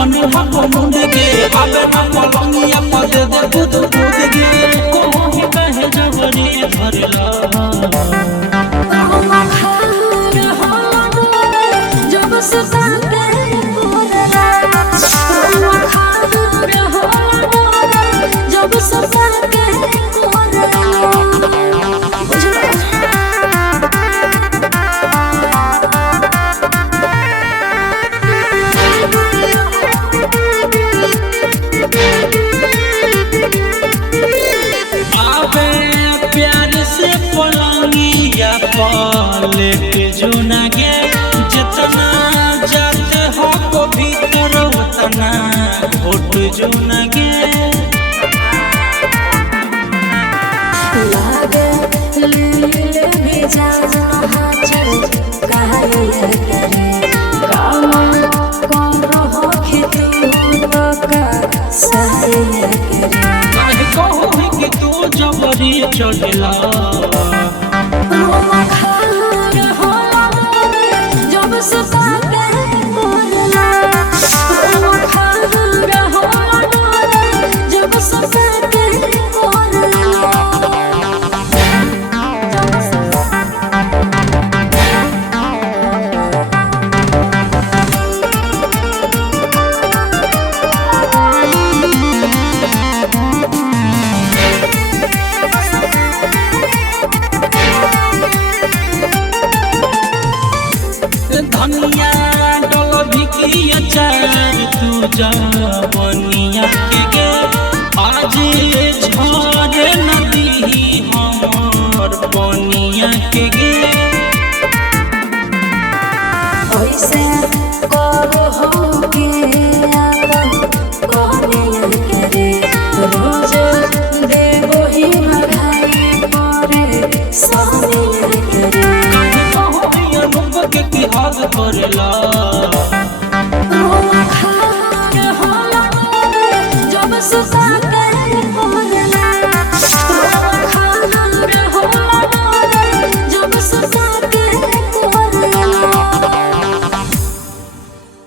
बने हम मुंड गे आबे ना पलंगिया पद दे बुद बुद गे कोही कहे जबरी भरला जब सुसाते बोलला जब सुसाते लेके जो ना गे जितना जाते हो को भीतर उतना घोट जो ना गे लागे लीले भी जाना चल काहे करे काम करो खेती तो का सही करे काहे कहो कि तू जबरी चढ़ला जब सुसाते बोलला जब सुसाते धनिया डल भिकी अचार तू जवनिया के गे आज झरे नदी हमर बनिया के गे ऐसे करो हो के कहने करे रोज देवो ही मढ़ाई परे सहने करे के हाथ करला जब सुसाते